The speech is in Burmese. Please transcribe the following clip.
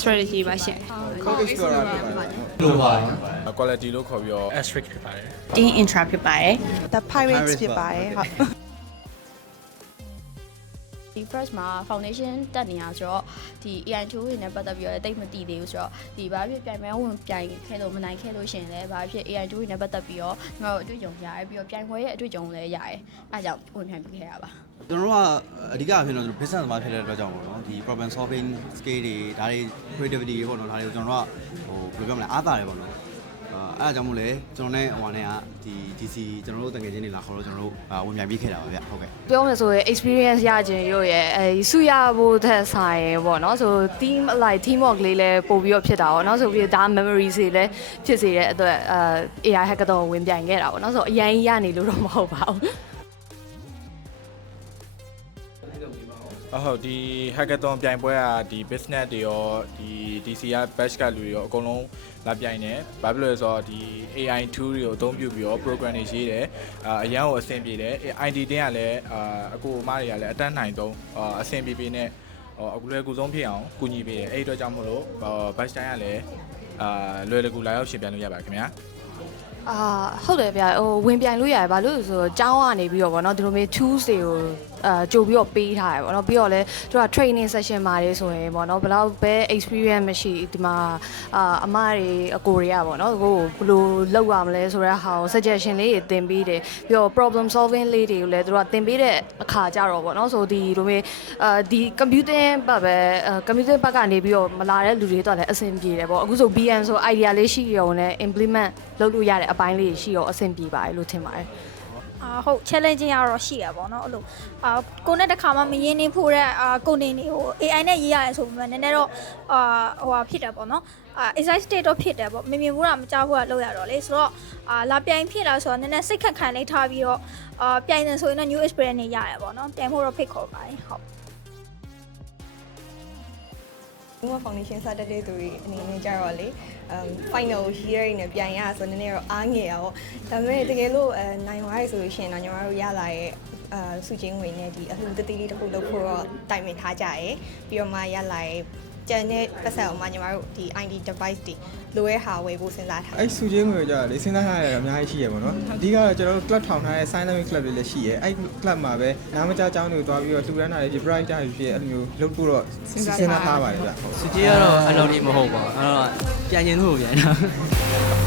Strategy ပါရှင် explorer ဖြစ်ပါတယ်လိုပါ quality လို့ခေါ်ပြီးတော့ asterisk ဖြစ်ပါတယ် team intra ဖြစ်ပါတယ် The Pirates ဖြစ်ပါတယ်ဟုတ် ဒီ first မှာ foundation တက်နေရဆိုတော့ဒီ AI tool တွေနဲ့ပတ်သက်ပြီးတော့တိတ်မတည်သေးဘူးဆိုတော့ဒီဘာဖြစ်ပြိုင်ပွဲဝင်ပြိုင်ခဲ့လို့မနိုင်ခဲ့လို့ရှရင်လည်းဘာဖြစ် AI tool တွေနဲ့ပတ်သက်ပြီးတော့ငါတို့အတွေ့အကြုံရတယ်ပြီးတော့ပြိုင်ပွဲရဲ့အတွေ့အကြုံလည်းရတယ်အဲဒါကြောင့်ဝင်ပြိုင်ပြီးခဲ့ရပါကျွန်တော်တို့ကအဓိကအဖြစ်တော့ business သမားဖြစ်တဲ့အတွက်ကြောင့်ပေါ့နော်ဒီ problem solving skill တွေဒါတွေ creativity တွေပေါ့နော်ဒါတွေကိုကျွန်တော်တို့ကဟိုဘယ်လိုပြောမလဲအားသာတယ်ပေါ့နော် အဲအဲဒါကြောင့်မို့လဲကျွန်တော်နဲ့ဟိုကနေကဒီ DC ကျွန်တော်တို့တကယ်ချင်းတွေလာခေါ်တော့ကျွန်တော်တို့ဝင်ပြန်ပြီးခဲ့တာပါဗျဟုတ်ကဲ့ပြောမယ်ဆိုရင် experience ရခြင်းရုပ်ရဲ့အဲစုရဖို့သက်ဆိုင်ရယ်ပေါ့နော်ဆို team like team work လေးလည်းပို့ပြီးတော့ဖြစ်တာပေါ့နော်ဆိုပြီးဒါ memories တွေလည်းဖြစ်စေတဲ့အတွက်အဲ AI hackathon ကိုဝင်ပြိုင်ခဲ့တာပေါ့နော်ဆိုအရင်ကြီးရနေလို့တော့မဟုတ်ပါဘူး ဟုတ်ဒီ hackathon ပြိုင်ပွဲကဒီ business တွေရောဒီ DC က batch ကလူတွေရောအကုန်လုံးလာပြိုင်တယ်ဘာဖြစ်လို့လဲဆိုတော့ဒီ AI tool တွေကိုအသုံးပြုပြီးတော့ program တွေရေးတယ်အာအရန်ကိုအဆင်ပြေတယ် ID တင်းကလည်းအာအကူအမတွေကလည်းအတန်းနိုင်ဆုံးအာအဆင်ပြေပြေနဲ့ဟောအခုလွယ်ကူဆုံးဖြစ်အောင်ကူညီပေးတယ်အဲ့ဒီအတွက်ကြောင့်မို့လို့ batch တိုင်းကလည်းအာလွယ်လကူလာရောက်ရှင်ပြန်လို့ရပါတယ်ခင်ဗျာအာဟုတ်တယ်ဗျဟိုဝင်ပြိုင်လို့ရတယ်ဘာလို့လဲဆိုတော့ကျောင်းကနေပြီးတော့ဗောနော်ဒီလိုမျိုး tools တွေကို အာကြိုပြီးတော့ပေးထားတယ်ဗောနော်ပြီးတော့လဲသူက training session မှာလေးဆိုရင်ဗောနော်ဘယ်လောက်ပဲ experience မရှိဒီမှာအာအမတွေအကိုတွေကဗောနော်ကိုဘယ်လိုလုပ်ရမလဲဆိုတဲ့ဟာကို suggestion လေးတွေသင်ပေးတယ်ပြီးတော့ problem solving လေးတွေကိုလည်းသူကသင်ပေးတဲ့အခါကြတော့ဗောနော်ဆိုဒီလိုမျိုးအာဒီ computing ဘက်ပဲအာ computing ဘက်ကနေပြီးတော့မလာတဲ့လူတွေတော့လည်းအဆင်ပြေတယ်ဗောအခုဆို BN ဆို idea လေးရှိရုံနဲ့ implement လုပ်လို့ရတဲ့အပိုင်းလေးရှိရောအဆင်ပြေပါတယ်လို့ထင်ပါတယ် အာဟုတ် challenging ရတော့ရှိရပါတော့အဲ့လိုအာကိုနဲ့တစ်ခါမှမရင်းနေဖို့တဲ့အာကိုနေနေဟို AI နဲ့ရေးရတယ်ဆိုပေမဲ့နည်းနည်းတော့အာဟိုဟာဖြစ်တယ်ပေါ့နော်အာ exercise state တော့ဖြစ်တယ်ပေါ့မမြင်ဘူးတာမကြောက်ဘူးတာလောက်ရတော့လေဆိုတော့အာလာပြိုင်ဖြစ်လာဆိုတော့နည်းနည်းစိတ်ခက်ခံလေးထားပြီးတော့အာပြိုင်နေဆိုရင်တော့ new experience တွေရရပါတော့ပြိုင်ဖို့တော့ဖိတ်ခေါ်ပါတယ်ဟုတ် ဒီမှာ foundation စတက်တဲ့သူတွေအနေနဲ့ကြတော့လေ um final ရှိရနေပြန်ရဆိုနည်းနည်းတော့အားငယ်ရပါဒါပေမဲ့တကယ်လို့အဲနိုင်သွားရဆိုလို့ရှိရင်တော့ညီမတို့ရလာရဲ့အာစုချင်းဝင်နဲ့ဒီအလှူတတိလေးတစ်ခုလုပ်ဖို့တော့တိုင်ပင်ထားကြရဲပြီးတော့မှရလာရဲ့ ကျန်တဲ့ပတ်စံအောင်မှညီမတို့ဒီ ID device တွေလိုရဲဟာဝယ်ဖို့စဉ်းစားထားတယ်အဲ့စူချင်းငွေကြလေစဉ်းစားထားရတာအများကြီးရှိရပါတော့အဓိကတော့ကျွန်တော်တို့ club ထောင်ထားတဲ့ scientific club တွေလည်းရှိရဲအဲ့ club မှာပဲနားမကြားအကြောင်းတွေကိုတွားပြီးတော့လှူဒန်းတာတွေဖြစ် bright တာတွေဖြစ်အဲ့လိုမျိုးလုပ်ဖို့တော့စဉ်းစားထားပါတယ်ဗျဟုတ်စကြီးကတော့အဲ့လိုကြီးမဟုတ်ပါဘူးအဲ့တော့ပြန်ရင်လို့ပြန်တာ